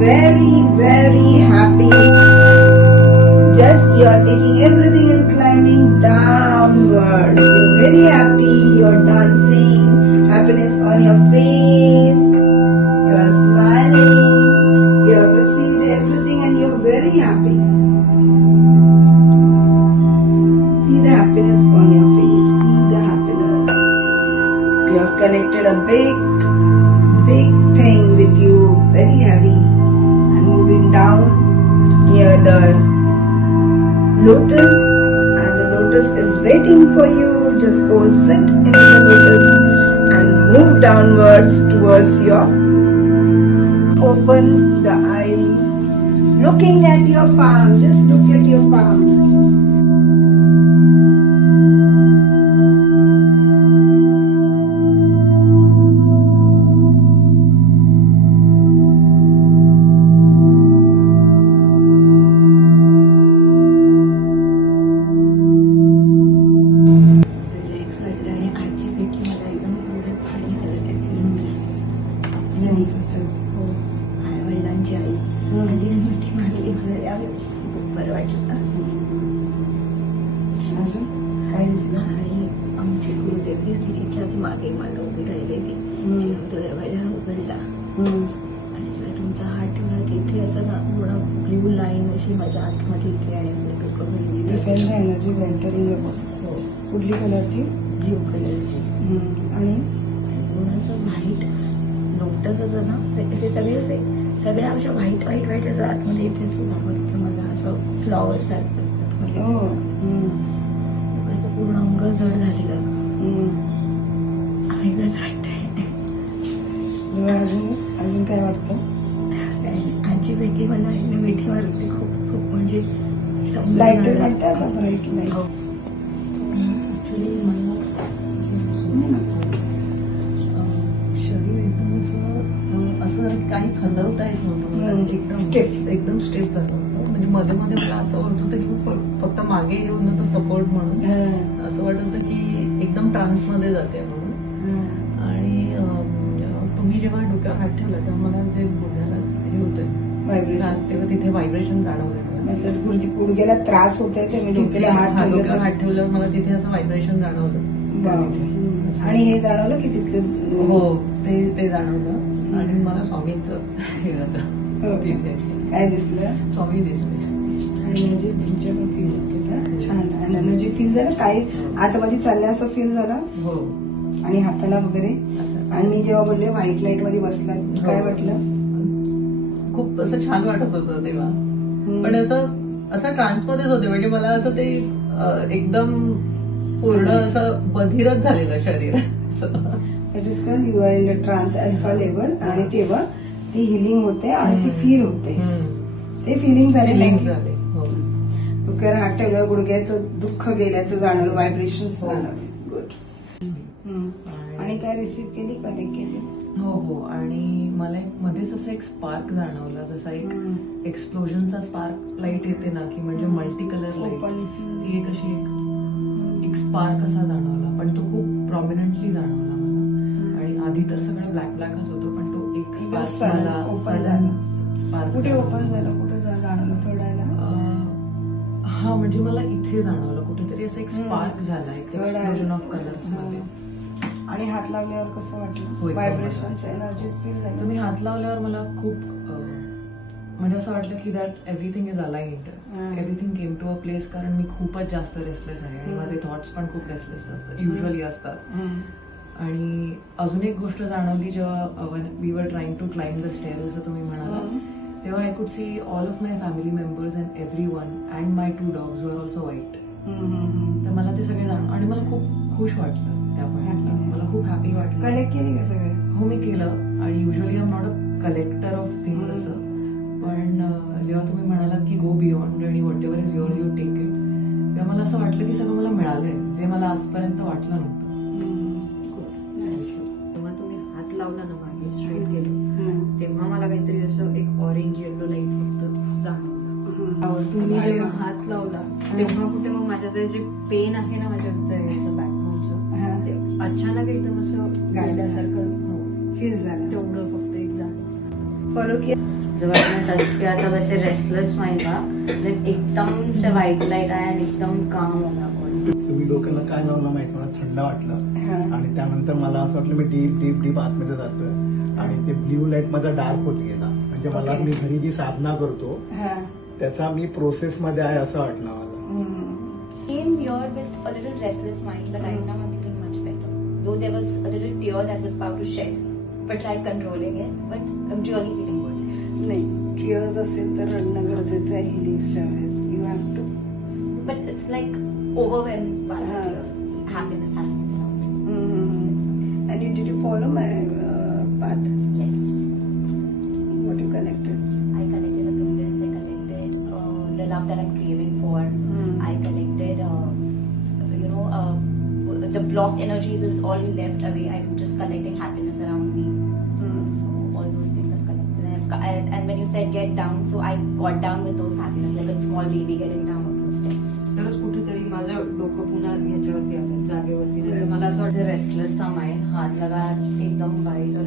very happy. Just you're taking everything and climbing downwards. You're very happy. You're dancing. Happiness on your face. You're smiling. You have received everything and you're very happy. See the happiness on your face. See the happiness. You have connected a big thing with you. Very heavy. And moving down near the lotus. And the lotus is waiting for you. Just go sit in the lotus and move downwards towards your. Open the eyes, looking at your palm. Just look at your palm. Sisters. वडिलांची आई म्हटली मला यावेळेस खूप बरं वाटलं. अजून काय दिसलं? आणि आमची गुरुदेव दिसली तिच्याच मागे मला उभी राहिलेली. जेव्हा तो दरवाजा उघडला आणि जेव्हा तुमचा हात ठेवला तिथे असं ना पूर्ण ब्ल्यू लाईन अशी माझ्या आतमध्ये इथे आणि असं डोकं भरली. डिफेन्स एनर्जी एंटरिंग हो. कुठली कलरची? ब्ल्यू कलरची. आणि पूर्ण असं व्हाईट लोटस असं ना असे सगळ्या अशा व्हाईट असं आतमध्ये इथे असं दाखवत होतं मला. असं फ्लॉवर सारखं असतात असं पूर्ण अंग जड झालेलं. वेगळंच वाटतंय. अजून काय वाटतं? आजी भेटली मला आणि मिठीवरती खूप म्हणजे लाईट वाटतं का? Bright light. ऍक्च्युली मला शरीर एकदम असं काहीच हलवता येत नव्हतं. एकदम स्टेप झालं होतं. म्हणजे मध्ये मला असं वाटत होतं की फक्त मागे येऊन होतं सपोर्ट म्हणून. असं वाटत होतं की एकदम ट्रान्समध्ये जाते म्हणून. आणि तुम्ही जेव्हा डोक्यावर हात ठेवला तेव्हा मला जे गुडघ्याला हे होतं व्हायब्रेशन तेव्हा तिथे व्हायब्रेशन जाणवलं. गुडघ्याला त्रास होतोय डोक्याला हात ठेवल्यावर मला तिथे असं व्हायब्रेशन जाणवलं. आणि हे जाणवलं की तिथलं? हो ते जाणवलं. आणि मला स्वामींचं हे झालं तिथे. काय दिसलं? स्वामी दिसले. एनर्जी तुमच्याकडे फील होते. छान एनर्जी फील झालं. काय आतमध्ये चाललं असं फील झालं? हो. आणि हाताला वगैरे. आणि मी जेव्हा बोलले व्हाईट लाईट मध्ये बसला काय वाटलं? खूप असं छान वाटत होतं तेव्हा. पण असं ट्रान्समध्येच होते. म्हणजे मला असं ते एकदम पूर्ण असं बधिरच झालेलं शरीर. That is called you are in the trance alpha level. आणि तेव्हा ती हिलिंग होते आणि ती फील होते. ते फिलिंग झाले. डोक्यावर हात ठेवल्यावर गुडघ्याचं दुःख गेल्याचं जाणवलं. व्हायब्रेशन्स जाणवले. गुड. आणि काय रिसीव्ह केली? कनेक्ट केली? हो. आणि मला मध्येच असं एक स्पार्क जाणवला. जसा एक एक्सप्लोजनचा स्पार्क लाईट येते ना की म्हणजे मल्टी कलर लाईट. ती एक अशी एक स्पार्क असा जाणवला. पण तो खूप प्रॉमिनंटली जाणवला मला. आणि आधी तर सगळं ब्लॅकच होतं. पण तो एक स्पार्क मला ओपन झाला. स्पार्क कुठे ओपन झालं? कुठे जाणवलं? थोड्याला? हा म्हणजे मला इथे जाणवलं कुठेतरी असं एक स्पार्क झाला. एक एक्सप्लोजन ऑफ कलर्स मध्ये. आणि हात लावल्यावर कसं वाटलं? व्हायब्रेशन्स एनर्जीज फील झाली? तुम्ही हात लावल्यावर मला खूप म्हणजे असं वाटलं की that everything is aligned. Everything came to a place. कारण मी खूपच जास्त रेस्टलेस आहे आणि माझे थॉट्स पण खूप रेस्टलेस असतात. युजली असतात. आणि अजून एक गोष्ट जाणवली जेव्हा we were trying to climb the stair जसं तुम्ही म्हणाला तेव्हा I could see all of my family members and everyone and my 2 dogs were also white. तर मला ते सगळे जाणवलं आणि मला खूप खुश वाटलं. त्या पॉइंटला मला खूप हॅपी वाटलं. कलेक्ट केली का सगळे? हो मी केलं. आणि usually I am not a collector of things असं. पण जेव्हा तुम्ही म्हणालात की गो बियॉन्ड आणि whatever is your you take it तेव्हा मला असं वाटलं की सगळं मला मिळालंय जे मला आजपर्यंत वाटलं नव्हतं. तेव्हा तुम्ही हात लावला ना मागे स्ट्रेट गेलो तेव्हा मला काहीतरी असं एक ऑरेंज येलो लाईट फक्त जाणवलं. तुम्ही जेव्हा हात लावला तेव्हा कुठे मग माझ्या जे पेन आहे ना माझ्या बॅकबोनचं ते अचानक एकदम असं गायल्यासारखं फील झालं. तेवढं फक्त एक झालं. फरक जब मैंने टच किया तब ऐसे रेस्टलेस माइंड था, देन एकदम से व्हाइट लाईट आया आणि एकदम काम हो गया बॉडी. तुम्ही डोक्याला काय लावलं माहिती, मला थंड वाटलं हा. आणि त्यानंतर मला असं वाटलं मी डीप डीप डीप आतमध्ये जातोय आणि ते ब्ल्यू लाईट माझा डार्क होत गेला. म्हणजे मला Okay. मी घरी जी साधना करतो हा. त्याचा मी प्रोसेस मध्ये आहे असं वाटलं मला. हम्म. Came here with a little restless mind, but right now I'm feeling much better. Though there was a little tear that was about to shed, but tried controlling it. But I'm really feeling good. नाही, tears असेल तर रडणं गरजेचं आहे हिलिंगच्या वेळेस. You have to. But it's like overwhelmed by the Ah. tears, happiness, happiness. And you did you follow my path? Yes, What you collected? I collected abundance. I collected the love that I'm craving for. I collected, the blocked energies is all left away. I'm just collecting happiness around me. So all those things I've collected. And when you said get down, so I got down with those happiness, like a small baby getting down with those steps. तरच कुठेतरी माझं डोकं पुन्हा ह्याच्यावरती आलं, जागेवरती. मला असं वाटतं रेस्टलेस था माइंड, हात लगा एकदम वाइट और